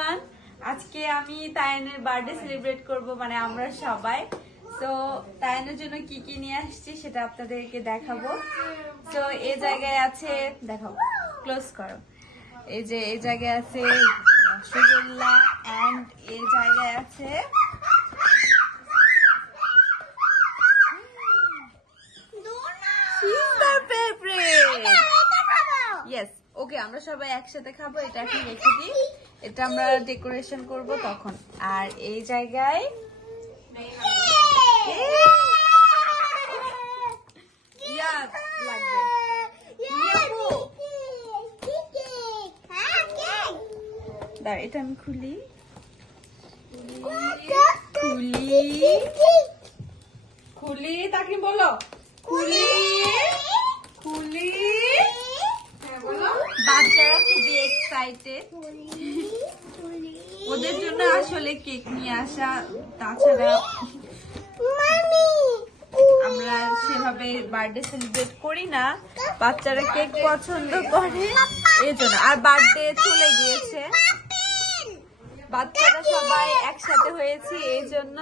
Everyone আজকে আমি তায়নের birthday celebrate করব মানে আমরা সবাই। তো তায়নের জন্য কি কি নিয়ে আসছি সেটা আপনাদেরকে দেখাবো। তো এই জায়গায় আছে দেখাবো ক্লোজ করো। এই যে এই জায়গায় আছে রসগোল্লা অ্যান্ড এই জায়গায় আছে সিস্টার ফেভারিট ইয়েস ওকে আমরা সবাই একসাথে খাব এটা এখন রেখে দিই। এটা আমরা ডেকোরেশন করব তখন। আর এই জায়গায়। এটা আমি খুলি। খুলি। খুলি তাকে বলো। খুলি হ্যাঁ বলো বাচ্চারা খুবই এক্সাইটেড ওদের জন্য আসলে কেক নিয়ে আসা তাছাড়া আমরা সেভাবে বার্থডে সেলিব্রেট করি না। বাচ্চারা কেক পছন্দ করে। এই জন্য। আর বার্থডে চলে গিয়েছে। বাচ্চারা সবাই একসাথে হয়েছে এই জন্য।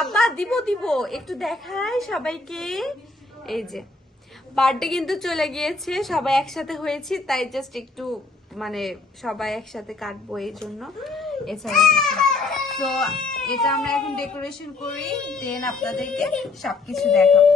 আব্বা দিব দিব। একটু দেখায় সবাইকে। এই যে। বার্থডে কিন্তু চলে গিয়েছে সবাই একসাথে হয়েছি তাই জাস্ট একটু মানে সবাই একসাথে কাটবো এই জন্য এছাড়া তো এটা আমরা এখন ডেকোরেশন করি দেন আপনাদেরকে সবকিছু দেখাবো।